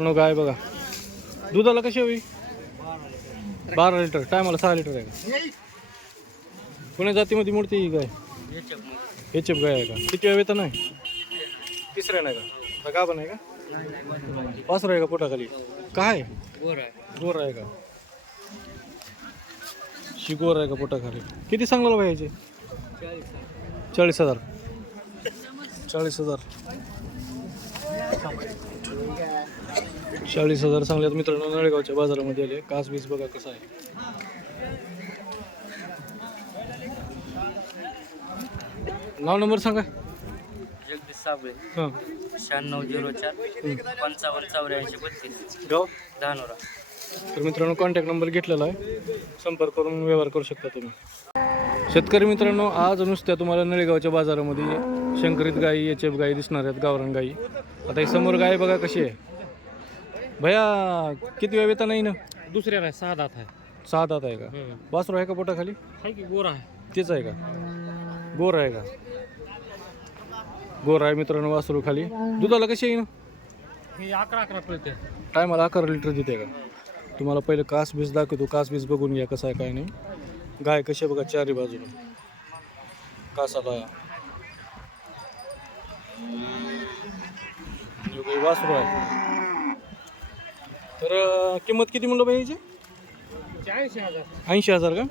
No गाय बघा. दुधाला कशी हवी? बारा लिटर. टायमाला सहा लिटर आहे का? पुण्या जातीमध्ये मूर्ती ही गाय हेचप एफ गाय आहे का? किती वेळ वेतन आहे? तिसऱ्या नाही का? गाभा नाही का? पासरा आहे का पोटाखाली? काय? गोर आहे का? शिगोर आहे का पोटाखाली? किती सांगला पाहिजे चाळीस हजार. चाळीस हजार. चाळीस हजार सांगल्यात मित्रांनो नळेगावच्या बाजारामध्ये आले. कास बीस बघा कसा आहे. नाव नंबर सांगा. जगदीश साबळे. हां. शहाण्णव झिरो चार. पंचावन्न चौऱ्याऐंशी बत्तीस. गाव? धानोरा. तर मित्रांनो कॉन्टॅक्ट नंबर घेतलेला आहे. संपर्क करून व्यवहार करू शकता तुम्ही. शेतकरी मित्रांनो आज नुसत्या तुम्हाला नळेगावच्या बाजारामध्ये शंकरित गाई एच एफ गाई दिसणार आहेत गावरान गाई. आता ही समोर गाय बघा कशी आहे. भैया किती वेळ येता नाही ना? दुसऱ्या नाही सहा दात आहे. सहा दात आहे का? वासरू आहे का पोटाखाली? आहे की गोरा आहे? तेच आहे का? गोर आहे का? गोर आहे मित्रांनो वासरू खाली दुधाला कशी आहे ना? हे अकरा अकरा पळते. टायमाला अकरा लिटर देते का? तुम्हाला पहिलं कास बीस दाखवतो कास बीस बघून घ्या कसं आहे काय नाही. गाय कशी आहे बघा चारी बाजूला कासाला. हे वासरू आहे. तर किंमत किती म्हणलं पाहिजे चाळीस हजार ऐंशी हजार का?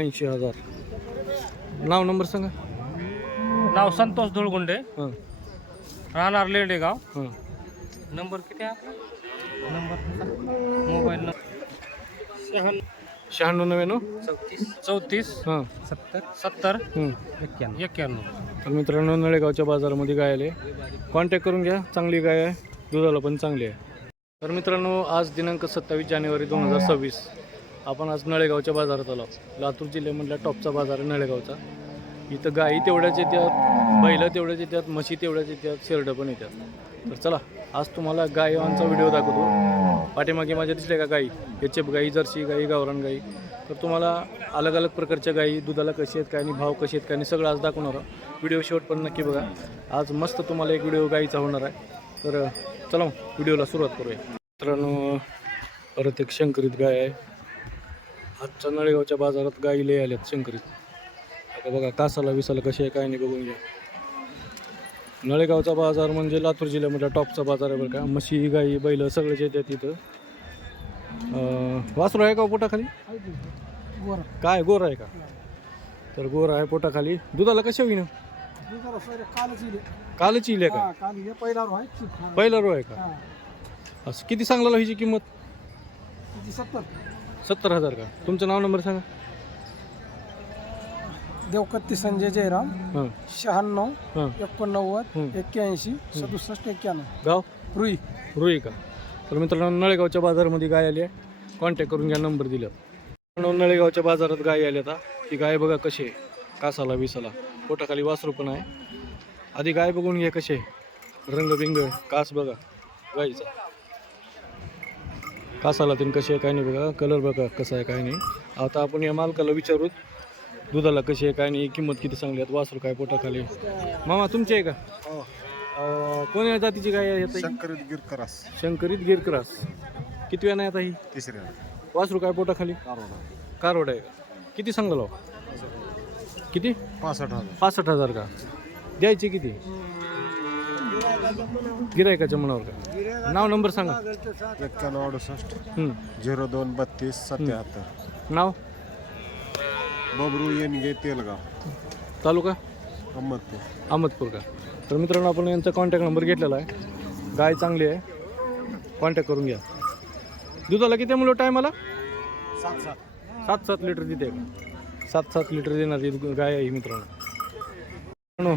ऐंशी हजार. नाव नंबर सांगा. नाव संतोष धुळगुंडे. हां. राहणार लेंडेगाव. हां. नंबर किती आहे नंबर मोबाईल नंबर. शहाण्णव. शहाण्णव नव्याण्णव? चौतीस. चौतीस. हां. सत्तर. सत्तर. एक्क्याण्णव. एक्क्याण्णव. तर मित्रांनो नळेगावच्या बाजारामध्ये गाय आले कॉन्टॅक्ट करून घ्या. चांगली गाय आहे. दुधाला पण चांगली आहे. तर मित्रांनो आज दिनांक सत्तावीस जानेवारी दोन हजार सव्वीस. आपण आज नळेगावच्या बाजारात आलो लातूर जिल्ह्यामधला टॉपचा बाजार आहे नळेगावचा. इथं गाई तेवढ्याच येतात बैलं तेवढ्याच येतात म्हशी तेवढ्याच येतात शेरडं पण येतात तर चला आज तुम्हाला गायवांचा व्हिडिओ दाखवतो. पाठीमागे माझ्या दिसल्या का गाई? एचएफ गाई जर्सी गाई गावरान गाई. तर तुम्हाला अलग अलग प्रकारच्या गाई दुधाला कशी आहेत काय आणि भाव कसे आहेत काय आणि सगळं आज दाखवणार आहोत. व्हिडिओ शेवट पण नक्की बघा. आज मस्त तुम्हाला एक व्हिडिओ गाईचा होणार आहे. तर चला मग व्हिडिओला सुरुवात करूया. मित्रांनो परत एक शंकरीत गाय आहे. आजच्या नळेगावच्या बाजारात गाई लय आल्यात शंकरीत. आता बघा कासाला विसाला कशी आहे काय नाही बघून घ्या. नळेगावचा बाजार म्हणजे लातूर जिल्ह्यामधला टॉपचा बाजार आहे बरं का. म्हशी गाई बैल सगळेच येतात तिथं अं, वासरू आहे का हो पोटाखाली? काय गोर आहे का? तर गोर आहे पोटाखाली. दुधाला कशा होईना कालच येईल का? पहिला पहिला रो आहे का? असं किती सांगला ह्याची किंमत? सत्तर. सत्तर हजार का? तुमचं नाव नंबर सांगा. देवकत्ती संजय जयराम हां. शहाण्णव हां. एकोणनव्वद. एक्क्याऐंशी सदुसष्ट एक्क्याण्णव. गाव? रुई. रुई का? तर मित्रांनो नळेगावच्या बाजारामध्ये गाय आली आहे. कॉन्टॅक्ट करून घ्या नंबर दिला. मित्रांनो नळेगावच्या बाजारात गाय आली आता. ही गाय बघा कशी आहे. कासाला विसाला पोटाखाली वासरू पण आहे. आधी गाय बघून घ्या कशी आहे. रंगबिंग कास बघा. गाईचा. कासाला तीन कशी आहे काय नाही बघा. कलर बघा कसा आहे काय नाही. आता आपण या मालकाला विचारू. दुधाला कशी आहे काय नाही. किंमत किती चांगली आहेत वासरू काय पोटाखाली. मामा तुमची आहे का? अं, कोण्या जातीची गाय आहे आता ही? शंकरित गिरकरास शंकरीत गिरक्रास किती वेळा नाही आता ही तिसऱ्या वासरू काय पोटाखाली? कारवड. आहे का? किती सांगाल किती? पासष्ट हजार. पासष्ट हजार का? द्यायचे किती? गिरायकाच्या मनावर का? नाव नंबर सांगा. एक्क्याण्णव अडुसष्ट. हं. झिरो दोन बत्तीस सत्याहत्तर. नाव? बबरू येनगे तेलगाव. तालुका? अहमदपूर. अहमदपूर का? तर मित्रांनो आपण यांचा कॉन्टॅक्ट नंबर घेतलेला आहे. गाय चांगली आहे. कॉन्टॅक्ट करून घ्या. दुधाला किती मुलं टायमाला सात सात. सात सात लिटर देते. का सात सात लिटर देणारी गाय आहे मित्रांनो.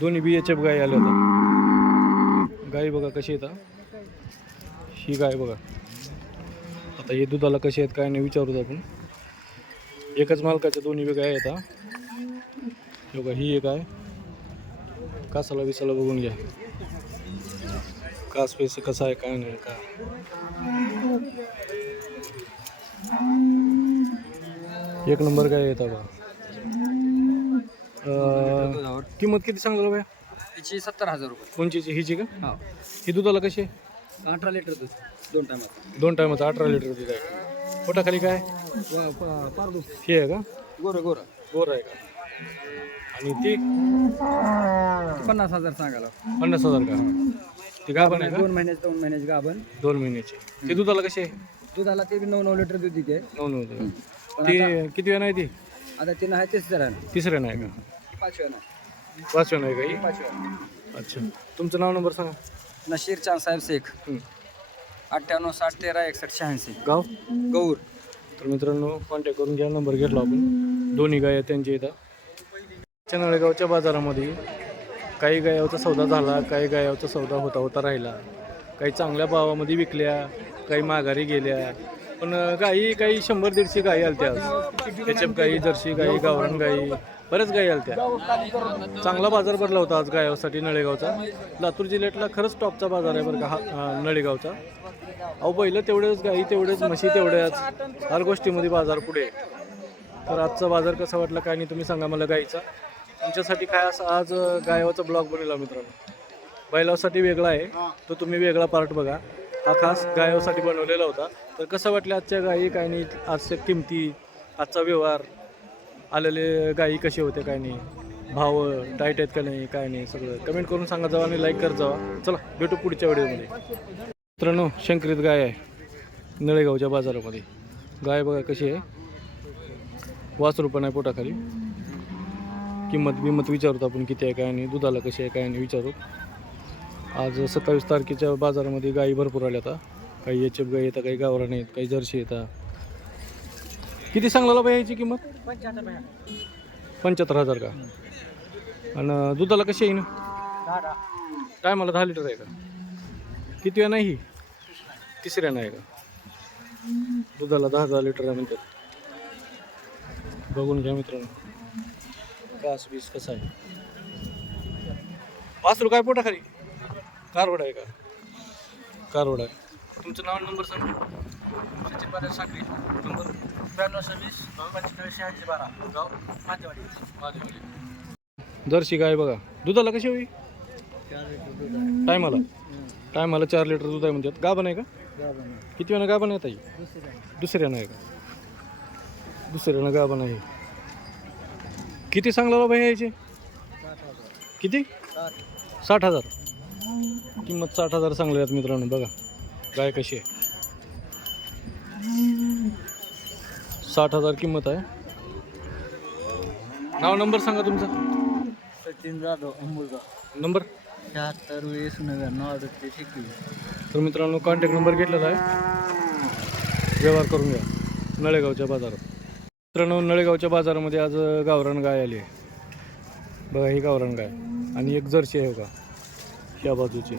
दोन्ही बी एच एफ गाय आल्या होत्या. गाय बघा कशी येतात ही. गाय बघा. आता हे दुधाला कशी आहेत काय नाही विचारूत आपण. एकच मालकाच्या दोन्ही बी गाय येतात बघा ही एक आहे. कासाला विसाला बघून घ्या. कास पैसे कसा आहे काय नाही का एक नंबर काय येतात बघा अं, किंमत किती सांगलं बाया? तिची सत्तर हजार रुपये. उंचीची हिची का? हा. ही दुधाला कशी आहे? अठरा लिटर दूध दोन टायमात दोन टायमाचं अठरा लिटर दूध आहे. पोटाखाली काय? हे आहे का? गोरं गोरं. गोर आहे का? आणि ती? पन्नास हजार सांगायला. पन्नास हजार का? ती गाभण आहे का? दोन महिन्याची दोन महिन्याची गाभण. दोन महिन्याची. ती दुधाला कशी आहे? दुधाला ते बी नऊ नऊ लिटर दूध देते नऊ नऊ दूध. ती किती वेळ नाही ती? आता तिनं आहे तेच जरा तिसऱ्या नाही का? पाचव्या ना. पाचव्या नाही का ही? पाचव्या अच्छा. तुमचं नाव नंबर सांगा. नशीर चांद साहेब शेख. हं. अठ्ठ्याण्णव साठ तेरा एकसष्ट शहाऐंशी. गाव? गौर. तर मित्रांनो कॉन्टॅक्ट करून घ्या नंबर घेतला आपण. दोन्ही गाय आहेत त्यांच्या इथं. चंदळगावच्या बाजारामध्ये काही गायाचा सौदा झाला काही गायाचा सौदा होता होता राहिला. काही चांगल्या भावामध्ये विकल्या काही माघारी गेल्या. पण गाई काही शंभर दीडशे गाई आलत्या. आज त्याच्यात गाई जर्सी गाई गावरान गाई बऱ्याच गाई आलत्या. चांगला बाजार भरला होता आज गायासाठी नळेगावचा. लातूर जिल्ह्यातला खरंच टॉपचा बाजार आहे बरं का हा नळेगावचा. अहो पहिलं तेवढेच गाई तेवढेच म्हशी तेवढ्याच हर गोष्टीमध्ये बाजार पुढे तर आजचा बाजार कसा वाटला काय नाही तुम्ही सांगा मला गाईचा. तुमच्यासाठी काय असं आज गायवाचा ब्लॉग बनवला मित्रांनो. बैलासाठी वेगळा आहे तो तुम्ही वेगळा पार्ट बघा. हा खास गायोसाठी बनवलेला होता. तर कसं वाटलं आजच्या गायी? काय नाही आजच्या किमती आजचा व्यवहार आलेले गायी कसे होते काय नाही? भाव टाईट आहेत का नाही काय नाही सगळं. कमेंट करून सांगा जावा आणि लाईक करत जावा. चला भेटू पुढच्या व्हिडिओमध्ये. मित्रांनो शंकरित गाय आहे. नळेगावच्या बाजारामध्ये. गाय बघा कशी आहे. वासरू पण आहे पोटाखाली. किंमत बिंमत विचारतो आपण किती आहे काय नाही. दुधाला कशी आहे काय नाही विचारू आज सत्तावीस तारखेच्या बाजारामध्ये गायी भरपूर आल्या आता. काही एच एफ गाई येतात काही गावरान आहेत काही जर्सी येतात. किती सांगला बाई याची किंमत? पंच्याहत्तर हजार का? आणि दुधाला कशी आहे ना? काय मला दहा लिटर आहे का? किती वेळा नाही? तिसऱ्या नाही का? दुधाला दहा दहा लिटर आहे म्हणतात. बघून घ्या मित्रांनो. कास बीस कसा आहे? वासरू काय पोटा खाली कारवड आहे का? कारवड आहे. तुमचं नाव आणि नंबर सांगा. सचिन बारा साखरी नंबर ब्याण्णव सव्वीस पंचेचाळीस शहाऐंशी बारा. गाव मातेवाडी. जर्सी गाय बघा. दुधाला कशी होई टायमाला? टायमाला चार लिटर दूध आहे म्हणतात. गाभण आहे का? किती वेळा गाभण आहे ताई? दुसऱ्यानं आहे का? दुसऱ्यानं गाभण आहे. किती सांगला बाबा यायचे? किती? साठ हजार. किंमत साठ हजार सांगले आहेत मित्रांनो बघा. गाय कशी आहे? साठ हजार किंमत आहे. नाव नंबर सांगा तुमचा. सचिन जाधव अंबुलगाव नंबर? शहात्तर वीस नव्याण्णव अडतीस एकवीस. तर मित्रांनो कॉन्टॅक्ट नंबर घेतलेला आहे. व्यवहार करून घ्या. नळेगावच्या बाजारात. मित्रांनो नळेगावच्या बाजारामध्ये आज गावरान गाय आली आहे. बघा ही गावरान गाय. आणि एक जर्सी आहे का? या बाजूची.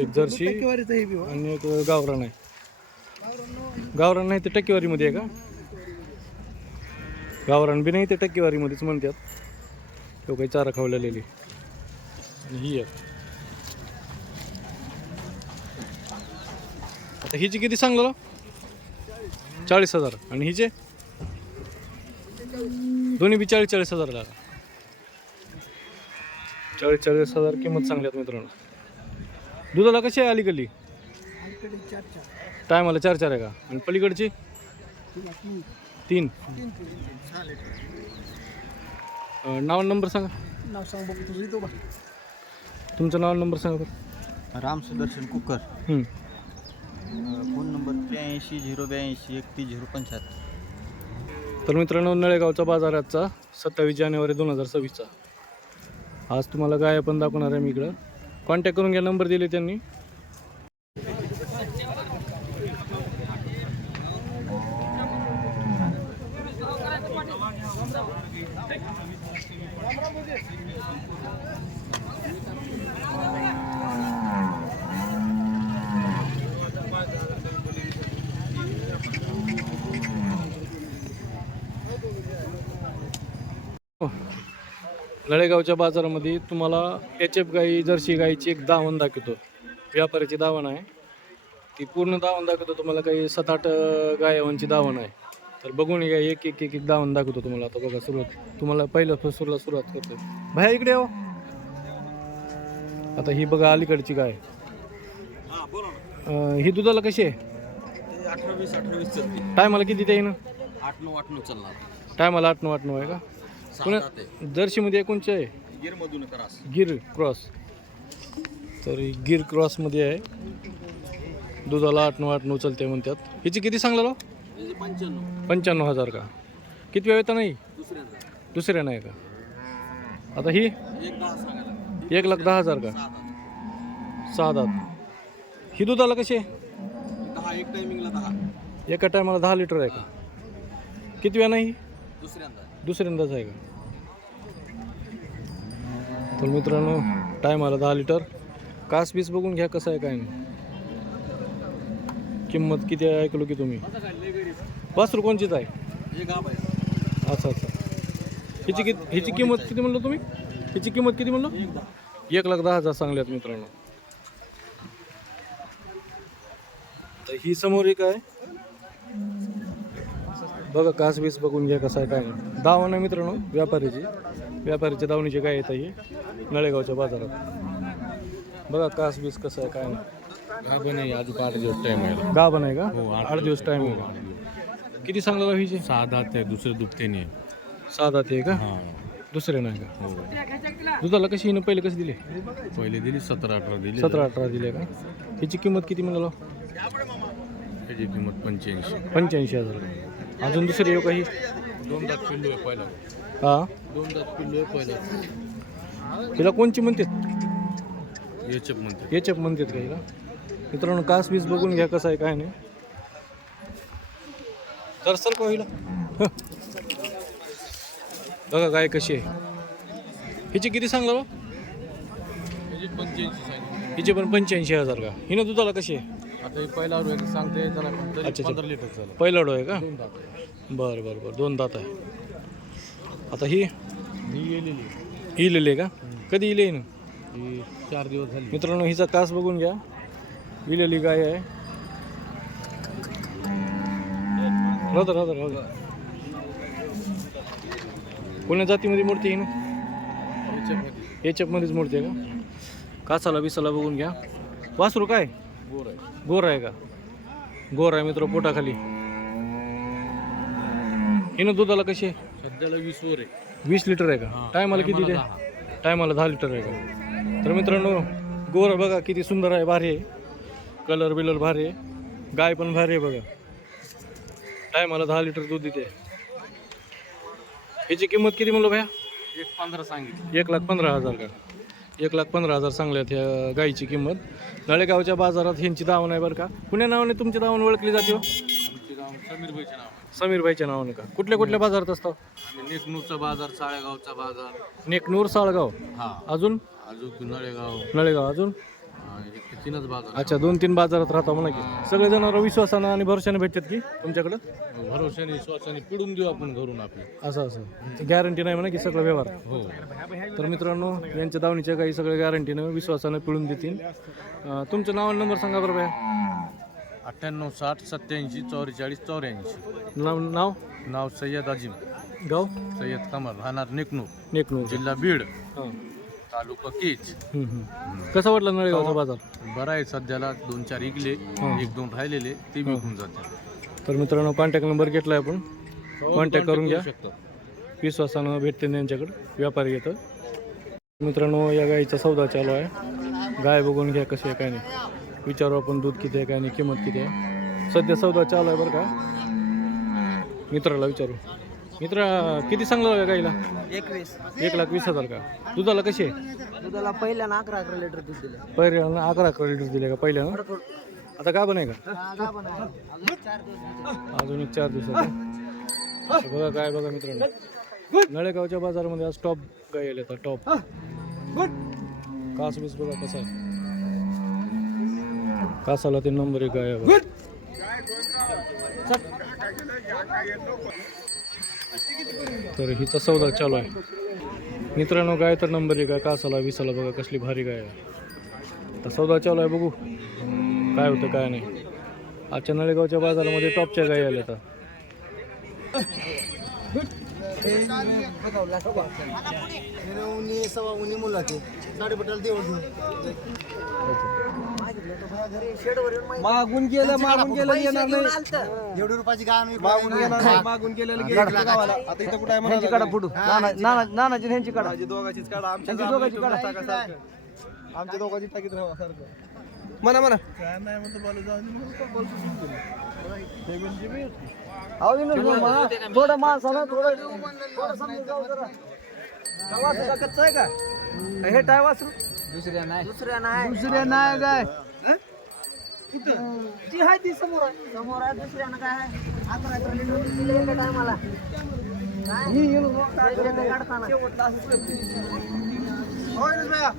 एक जर्सी आणि एक गावरान आहे. गावरान नाही ते टक्केवारीमध्ये आहे का? गावरान बी नाही ते टक्केवारीमध्येच म्हणतात. तो काही चारा खावलेली आणि ही आहे आता हिची किती सांगलं? चाळीस हजार. आणि हिचे? दोन्ही बी चाळीस चाळीस हजार लागा चाळीस चाळीस हजार किंमत सांगल्यात मित्रांनो. दुधाला कशी आहे अलीकडली? टायमाला चार चार आहे का? आणि पलीकडची? तीन. अं, नाव आणि नंबर सांगा. नाव सांग बघ तुझं तो तुमचं नाव आणि नंबर सांगा बरं. राम सुदर्शन कुकर. हं. फोन नंबर त्र्याऐंशी झिरो ब्याऐंशी एकतीस झिरो पंच्याहत्तर. तर मित्रांनो नळेगावचा बाजार आजचा सत्तावीस जानेवारी दोन हजार सव्वीसचा. आज तुम्हाला गाय पण दाखवणार आहे मी इकडं. कॉन्टॅक्ट करून घ्या नंबर दिले त्यांनी. नळेगावच्या बाजारामध्ये तुम्हाला एच एफ गाई जर्सी गाईची एक दावण दाखवतो. व्यापाऱ्याची दावण आहे. ती पूर्ण दावण दाखवतो तुम्हाला काही सात आठ अं, गायांची दावण आहे. तर बघून घ्या एक एक एक एक दावण दाखवतो तुम्हाला. आता बघा सुरुवात. तुम्हाला पहिलं सुरुवात सुरुवात करतो. भाया इकडे हो आता ही बघा अलीकडची गाय. ही दुधाला कशी आहे? अठरा वीस अठरा वीस चलते. टायमाला किती ते ना आठ नऊ आठ नऊ चालणार. टायमाला आठ नऊ आठ नऊ आहे का? पुन्हा जर्सीमध्ये कोणचे आहे. गिरमधून त्रास. गिर क्रॉस. तर ही गिर क्रॉसमध्ये आहे. दुधाला आठ नऊ आठ नऊ चालते म्हणतात. हिची किती सांगला पंच्याण्णव. पंच्याण्णव हजार का? किती वेळ येतं नाही? दुसऱ्या नाही का? आता ही? एक दहा सांगायला. एक लाख दहा हजार का? सहा दात ही दुधाला कशी? आहे दहा एक टायमिंगला दहा. एका टायमाला दहा लिटर आहे का? किती वेळा नाही? दुसऱ्यांदा. दुसऱ्यांदाच आहे का? तर मित्रांनो आला दहा लिटर कास बीस बघून घ्या कसं आहे काय नाही. किंमत किती आहे ऐकलो की तुम्ही? वासरू कोणचीच आहे आहे. अच्छा अच्छा. हिची किती हिची किंमत किती म्हणलं तुम्ही? हिची किंमत किती म्हणलं? एक लाख दहा हजार सांगल्यात मित्रांनो. तर ही समोर एक आहे. बघा कास बीस बघून घ्या कसं आहे काय नाही. दावण आहे मित्रांनो व्यापारीची. व्यापारीच्या दावणीची काय येत ही नळेगावच्या बाजारात. बघा कास बीस कसं आहे काय नाही. अजून आठ दिवस टाइम आहे. गाभण आहे का? आठ दिवस टाईम आहे. का किती सांगला हिची? सहा दहा ते दुसरे दुखते नाही सहा दाते आहे का? हा. दुसरे नाही का? हो. दुधाला कशी हिनं पहिले कशी दिले? पहिले दिली सतरा अठरा दिली. सतरा अठरा दिले का? हिची किंमत किती म्हणालो? त्याची किंमत पंच्याऐंशी. पंच्याऐंशी हजार. अजून दुसरी येऊ काही दोन दात पिल्लू आहे पहिला. हा? दोन दात पिल्लू आहे पहिला. हिला कोणची म्हणतात? याचप म्हणते एचएफ म्हणतात का हिला? मित्रांनो कास बीस बघून घ्या कसं आहे काय नाही. तर सर का हिला? हं. बघा गाय कशी आहे. हिची किती सांगला बा? त्याची पंच्याऐंशी सांगितली. हिची पण पंच्याऐंशी हजार का? हिनं दुधाला कशी आहे? आता हे पहिला वर आहे, सांगते त्याला अच्छा, तरी अच्छा. पंधरा लिटर झालं. पहिला डो आहे का? दोन दात आहे. बरं बरं बरं. दोन दात आहे. आता ही? ही गेलेली ही लिहिले का? कधी इले हिनं? ही चार दिवस झाली. मित्रांनो हिचा कास बघून घ्या. विलेली गाय आहे. राहतं राहतं राहतं कोण्या जातीमध्ये मूर्ती आहे ना याच्यामध्ये. याच्यामध्येच मूर्ती आहे का? कासाला बिसाला बघून घ्या. वासरू काय? गोर आहे. का? गोर आहे मित्र पोटाखाली. हिनं दुधाला कशी आहे? सध्याला वीस वर आहे. वीस लिटर आहे का? टायमाला किती टायमाला दे? टायमाला दहा लिटर आहे का? तर मित्रांनो गोर बघा किती सुंदर आहे भारी आहे. कलर बिलर भारी आहे. गाय पण भारी आहे बघा. टायमाला दहा लिटर दूध देते. ह्याची किंमत किती म्हणलो भया? एक पंधरा सांगितली. एक लाख पंधरा हजार. का एक लाख पंधरा हजार सांगल्यात ह्या गायीची किंमत. नळेगावच्या बाजारात ह्यांची दावण आहे बरं का. कुण्या नावाने तुमची दावण ओळखली जाते हो? समीर भाईचे नाव आहे. समीर भाईच्या नावाने का? कुठल्या कुठल्या बाजारात असतो? आम्ही नेकनूरचा बाजार साळेगावचा बाजार. नेकनूर साळगाव. हा. अजून? अजून नळेगाव. नळेगाव. अजून? हे तीनच बाजार अच्छा दोन तीन बाजारात राहता म्हणा की. सगळे जनावर विश्वासानं आणि भरोशाने भेटतात की तुमच्याकडं? भरोशाने श्वासाने पिडून देऊ आपण घरून आपले. असं असं. गॅरंटी नाही म्हणा की सगळं व्यवहार. हो. तर मित्रांनो यांच्या दावणीच्या काही सगळ्या गॅरंटीनं विश्वासानं पिळून देतील. अं, तुमचं नाव आणि नंबर सांगा बरं भैया. अठ्ठ्याण्णव साठ सत्याऐंशी चौवेचाळीस चौऱ्याऐंशी. नाव नाव? नाव सय्यद अजिम. गाव? सय्यद कमर राहणार नेकनूर. नेकनूर. जिल्हा बीड. हां. तालुका केज. कसा वाटला नळेगावचा बाजार? बरं आहे सध्याला दोन चार इकले हा. एक दोन राहिलेले ते विकून जाते तर मित्रांनो कॉन्टॅक्ट नंबर घेतला आपण. कॉन्टॅक्ट करून घ्या. विश्वासानं भेटते त्यांच्याकडं. व्यापारी येतं मित्रांनो या गाईचा सौदा चालू आहे. गाय बघून घ्या कशी आहे काय नाही. विचारू आपण दूध किती आहे काय नाही किंमत किती आहे. सध्या सौदा चालू आहे बरं का. मित्राला विचारू. मित्र किती सांगला गाईला? एकवीस. एक लाख वीस हजार का? दुधाला कशी आहे दुधाला पहिल्यानं अकरा अकरा लिटर दूध दिले. पहिल्यानं अकरा अकरा लिटर दिले का पहिल्यानं? आता का आहे का? अजून एक चार दिवसात तर बघा काय बघा मित्रांनो. नळेगावच्या बाजारामध्ये आज टॉप गाय आले तर टॉप कास बीस बघा कसा आहे. कासाला ते नंबर एक गाय. तर हिचा सौदा चालू आहे. मित्रांनो गाय तर नंबर एक आहे. कासाला विसाला बघा कसली भारी गाय आहे. तर सौदा चालू आहे बघू. काय होतं काय नाही. आजच्या नळेगावच्या बाजारामध्ये टॉपच्या गायी आल्या तर उन्ही सव्वा उन्ही मुलाचे मागून गेलं मागून गेलं येणार नाही. एवढी रुपयाची गाय मागून गेलं नाही मागून गेलेलं गेलं गावाला आता इथं कुठे आहे ह्यांची काढा पुढं. नानाची ह्यांची काढा. माझी दोघांचीच काढा आमच्या दोघांची काढा सारखं. आमच्या दोघांची टाकीत राहा सारखं. म्हणा म्हणा. काय नाही म्हणतो थोडं माणसाला थोडं थोडं समजून जाऊ जरा. टावा सुद्धा कच्चा आहे का? हे टाय वासरू. दुसऱ्या नाही. दुसऱ्या नाही दुसऱ्या जी आहे ती समोर आहे. समोर आहे दुसऱ्यानं काय आहे? अकरा लिटर दिले एका टायमाला ही येऊन काढताना. शेवटला. होय ना भैया?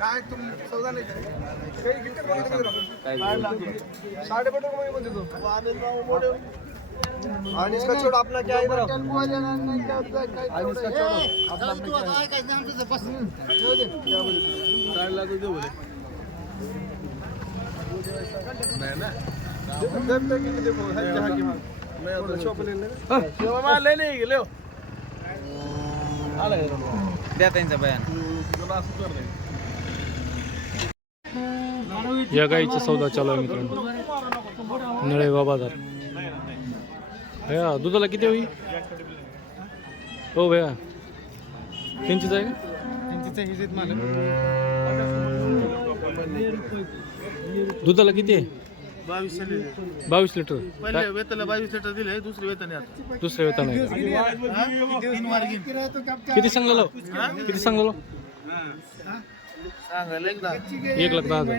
काय तुम नाही. काही साडे म्हणते तो आणि इसका छोड़ अपना क्या इधर आणि इसका छोड़. अपना अपना क्या है? साठ लाख रुपये बोले नहीं ना देखो जब तक कि देखो है जहाँ की मैं तो शॉप ले लेना शॉप में ले नहीं ले आला द्या त्यांचा बयान या गाईचा सौदा चालू आहे मित्रांनो. नळेगाव बाजार. भैया दुधाला किती होई हो भैया. त्यांचीच आहे का? दुधाला किती आहे बावीस लिटर पहिले वेतन बावीस लिटर दिले दुसरे वेतन दुसरे वेतन आहे का? किती सांगलेलो किती सांगलेलो एक लाख दहा हजार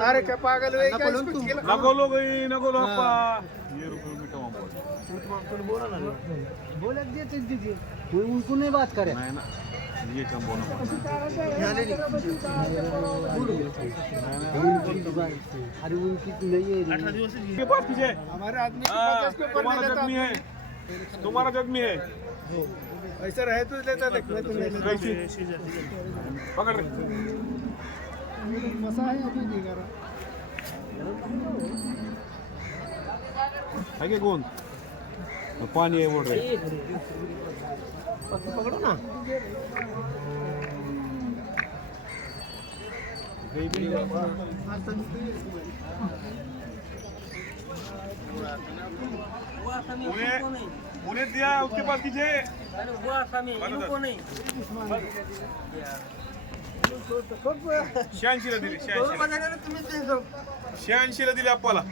अरे क्या पागल है क्या इसको खिला- नको लोक नको बोले देते दीजिए कोई उनको नहीं बात करे अरे उनकी नहीं है हमारे आदमी के पास इसके ऊपर नहीं लेता। है तुम्हारा जख्मी है ऐसा रहे तो लेता देख मैं तो नहीं लेता पकड़ मसा है अभी नहीं कर है के कोण पाणी आहे बोल रे पकड़ो ना पुणे दिया उसके पास कीजिए शहाऐंशीला दिली शहाऐंशीला दिली आपल्याला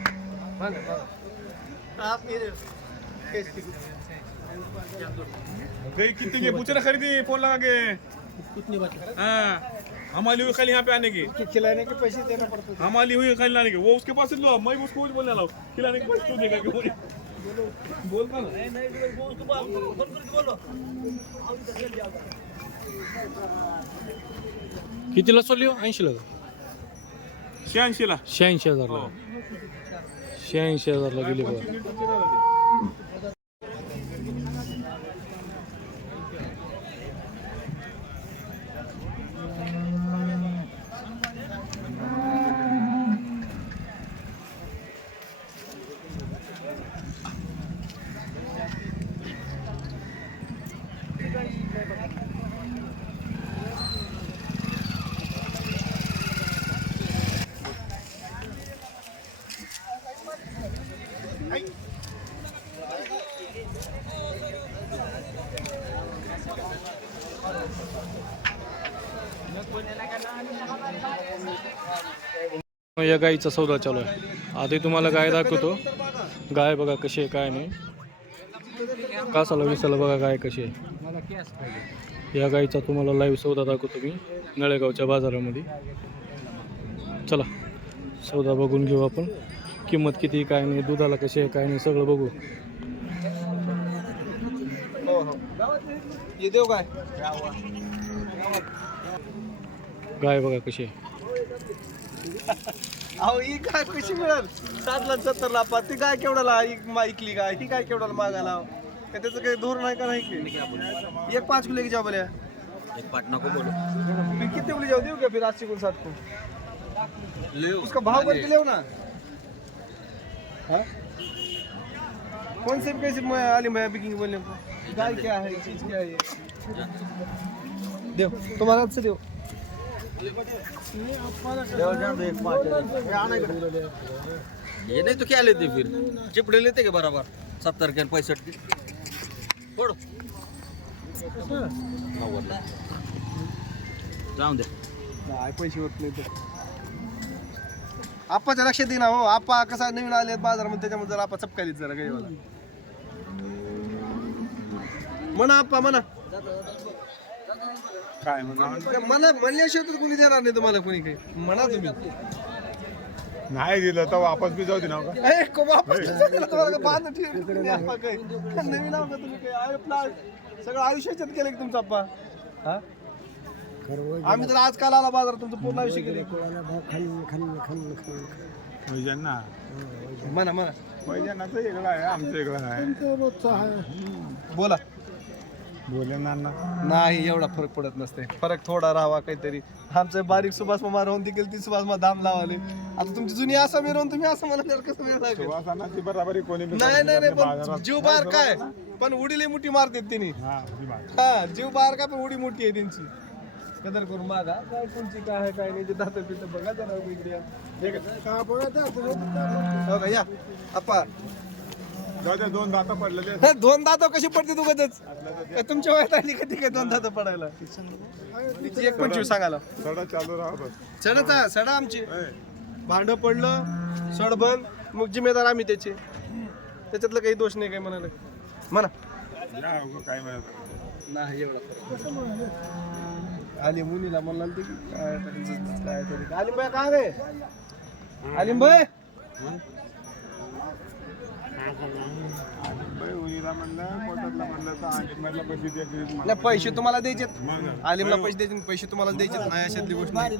गई कितने की? पूछे ना खरीदी फ़ोन लगा के। हाँ? हमारी हुई खाली यहाँ पे आने की। खिलाने के पैसे देना पड़ता है हमारी हुई खाली लाने की। वो उसके पास लो मैं उसको कुछ बोलने लाऊं खिलाने के पैसे तू देगा क्यों? बोलता ना कितीला सोडली ऐंशीला का शहाऐंशीला शहाऐंशी हजारला शहाऐंशी हजारला गेली बघा या गाईचा सौदा चालू आहे. आधी तुम्हाला गाय दाखवतो. गाय बघा कशी आहे काय नाही. कासाला विसाला बघा गाय कशी आहे. या गाईचा तुम्हाला लाईव्ह सौदा दाखवतो मी नळेगावच्या बाजारामध्ये. चला सौदा बघून घेऊ आपण. किंमत किती काय नाही दुधाला कशी आहे काय नाही सगळं बघू. गाय बघा कशी आहे. अहो ही काय कशी मिळेल? सात लाख सत्तर लाख पाच ती काय केवढ्याला ऐकली काय ही काय केवढ्याला मागायला? का त्याचं काही धोरण आहे का नाही की? एक पाँच को लेके जाओ बोले एक पाट नको बोलो. फिर कितने को ले जाओ दियो क्या फिर अस्सी को साठ को ले उसका भाव करके ले ना. हाँ? कौन से कैसे मैं आलिम भैया बिकिंग बोले हमको गाय क्या है चीज क्या है? देव तुम्हारा से देव. ये नहीं तो क्या लेते फिर. चिपड़े लेते के बराबर? सत्तर के पैंसठ के जाऊन दे. पैसे होत नाही तर. आप्पाच्या लक्षात येईना हो आप्पा कसा नवीन आले बाजारामध्ये त्याच्यामुळे जरा आप्पा चपकायलीत जरा गरीबाला म्हणा आप्पा म्हणा. काय म्हणा? मला म्हणल्याशिवाय तर कोणी देणार नाही तुम्हाला कोणी काही? म्हणा तुम्ही. नाही दिलं तर वापस बी जाऊ दे ना का? ए, को वापस कसं दिलं तुम्हाला का बांधून ठेवलं तुम्ही आप्पा काय नवीन आहो का तुम्ही काय आहे आपला सगळं आयुष्याच्यात केलं की तुमचा आप्पा? हा? आम्ही तर आजकाल आला बाजारात तुमचं पूर्ण आयुष्य गेले वैजन म्हणा म्हणा. वैजनाचं वेगळं आहे आमचं वेगळं आहे. बोला. बोले ना नाही एवढा फरक पडत नसते. फरक थोडा राहावा काहीतरी. आमचं बारीक सुभाष मामा राहून देखील ती सुभाष मामा दाम लावाले. आता तुमची जुनी असं मी राहून तुम्ही असं मला कसं वेळ लागेल? सुवासानाची बराबरी कोणी बी नाही नाही नाही. करते पण बाजारात. जीव बाहेर काय पण उडीले मुठी मारतात त्यांनी हा. हा जीव बाहेर काय पण उडी मोठी आहे त्यांची. कदर करून मागा काय कोणची काय आहे काय नाही दात पित बघा जरा. हे का? हो का, या. अप्पा दोन दाता पडलेले. हे दोन दात कशी पडते तू कधीच? तुमच्या वयात आली कधी काय दोन दात पडायला? तिची एक पंचवीस सांगायला. सडा चालू राहा बस. सडाचा सडा आमची. भांड पडलं सड बंद मग जिम्मेदार आम्ही त्याचे. त्याच्यातलं काही दोष नाही काही म्हणाला म्हणा. या काय म्हणत नाही एवढा आली मुनीला म्हणला ते की काय तरी काय तरी. आलिम भाई काय रे? आलिम भाई बाई, उडीला म्हणलं पोटातला म्हणलं तर आंटीमधला पैसे दे की मला. नाही पैसे तुम्हाला द्यायचे आलिमला पैसे द्यायचे पैसे तुम्हाला द्यायचे नाही अशातली गोष्ट नाही.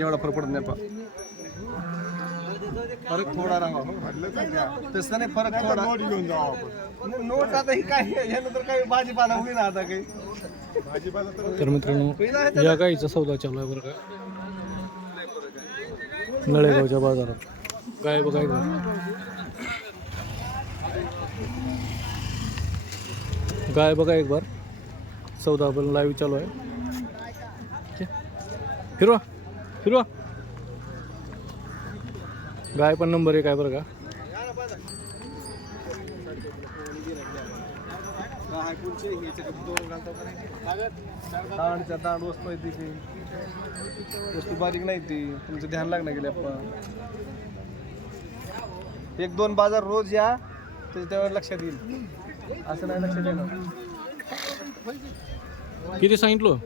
एवढा फरक पडत नाही पा. फरक थोडा राहा हो. तसं नाही फरक थोडा. नोट आता ही काय यानंतर काही भाजीपाला होईना आता काही. भाजीपाला तर तर मित्रांनो या गाईचा सौदा चालू आहे बरं का. नळेगावच्या बाजारात. गाय बघा एकदा गाय बघा एक बार चौदा पण लाईव्ह चालू आहे. फिरवा फिरवा गाय पण नंबर एक आहे बरं का? दांडच्या दांड वस्तू आहे ती काही वस्तू बारीक नाही ती. तुमचं ध्यान लागणार गेले आपण एक दोन बाजार रोज या त्याच्या त्यावर लक्षात येईल असं नाही लक्षात येणार किती सांगितलं?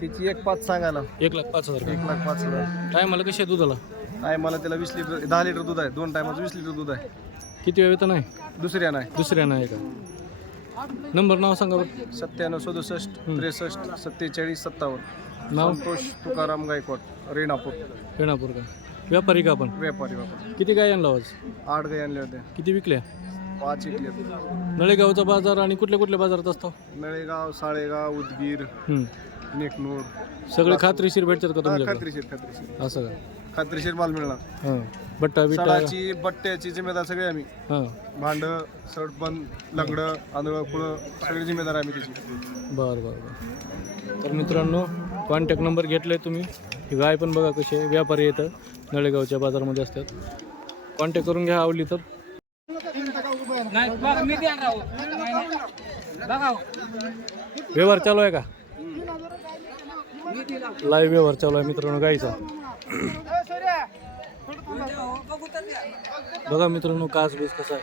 तिची एक पाच सांगायला. एक लाख पाच हजार एक लाख पाच हजार. टायमाला कशी आहे दुधाला? आहे मला त्याला वीस लिटर दहा लिटर दूध आहे. दोन टायमाचं वीस लिटर दूध आहे. किती वेळ वेतन आहे? दुसऱ्या नाही. दुसऱ्या नाही का? नंबर नाव सांगा बरं. सत्त्याण्णव सदुसष्ट त्रेसष्ट सत्तेचाळीस सत्तावन्न. नाव? संतोष तुकाराम गायकवाड रेणापूर. रेणापूर का? व्यापारी का आपण? व्यापारी व्यापारी किती गाय आणला आज? आठ गाय आणले होते किती विकल्या? पाच इकले नळेगावचा बाजार आणि कुठल्या कुठल्या बाजारात असतो? नळेगाव साळेगाव उदगीर हम्म. नेकनूर सगळे खात्रीशीर भेटतात का तुमच्याकडे? खात्रीशीर खात्रीशीर. असं का? खात्रीशीर माल मिळणार. हां. बट्टा बिट्टा. सडाची बट्ट्याची जिम्मेदार सगळे आम्ही. हां. भांड सडपण लंगडं आंधळं कुळं सगळे जिम्मेदार आम्ही त्याची. बरं बरं बरं. तर मित्रांनो कॉन्टॅक्ट नंबर घेतले तुम्ही. ही गाय पण बघा कशी आहे. व्यापारी येतं नळेगावच्या बाजारामध्ये असतात. कॉन्टॅक्ट करून घ्या आवडली तर. व्यवहार चालू आहे का? लाईव्ह व्यवहार चालू आहे मित्रांनो गाईचा. बघा मित्रांनो कास बीस कसा आहे.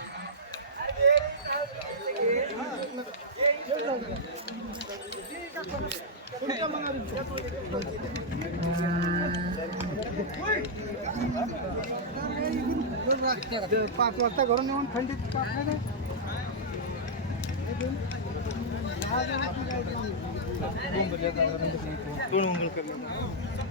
पाच वाजता घरून येऊन थंडीत दोन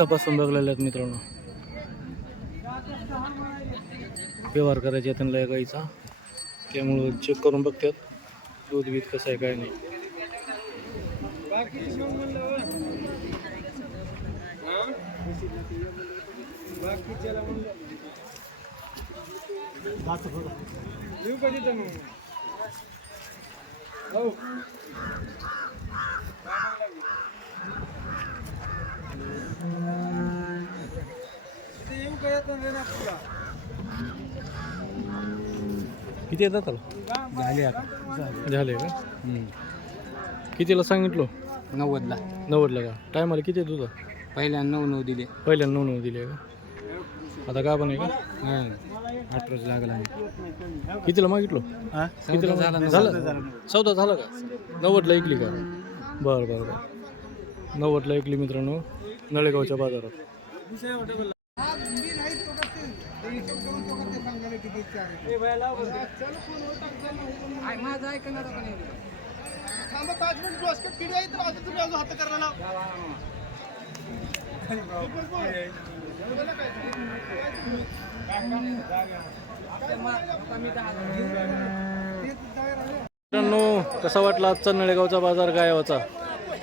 तपासून बघलेले आहेत मित्रांनो. व्यवहार करायचे त्यांना या गाईचा. त्यामुळं चेक करून बघतात. दूध बीत कसं आहे काय नाही. बाकीचे मग म्हणलं होय. बाकीच्याला म्हणलं देऊ का तिथं मग हो तिथे येऊ का येतो रे नागपूरला? किती येतात त्याला? झाले का? कितीला सांगितलं? नव्वदला. नव्वदला का? टायमाला किती आहे तुझं? पहिल्या नऊ नऊ दिले. पहिल्यांदा नऊ नऊ दिले का? आता का पण आहे का? आठ रोज लागला कितीला मागितलं? कितीला झालं झालं? चौदा झाला का? नव्वदला ऐकली का? बरं बरं बरं. नव्वदला ऐकली मित्रांनो. नळेगावच्या बाजारात. माझा ऐकणार थांबा पाच मिनिट डोसक्यात किडी आहे तर अजून तुम्ही अजून हात करायला मित्रांनो कसा वाटला आजचा नळेगावचा बाजार गायवाचा?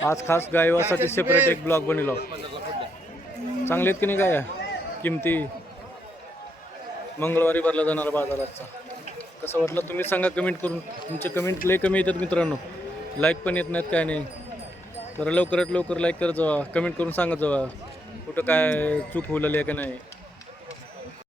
आज खास गायवासाठी सेपरेट एक ब्लॉग बनवला. चांगले आहेत की नाही काय? किमती? मंगळवारी भरला जाणारा बाजार आजचा. कसं वाटलं? तुम्ही सांगा कमेंट करून. तुमचे कमेंट लय कमी येतात मित्रांनो. लाईक पण येत नाहीत काय नाही. तर लवकरात लवकर लाईक करत जावा. कमेंट करून सांगत जावा. कुठं काय चूक होलेली आहे का नाही.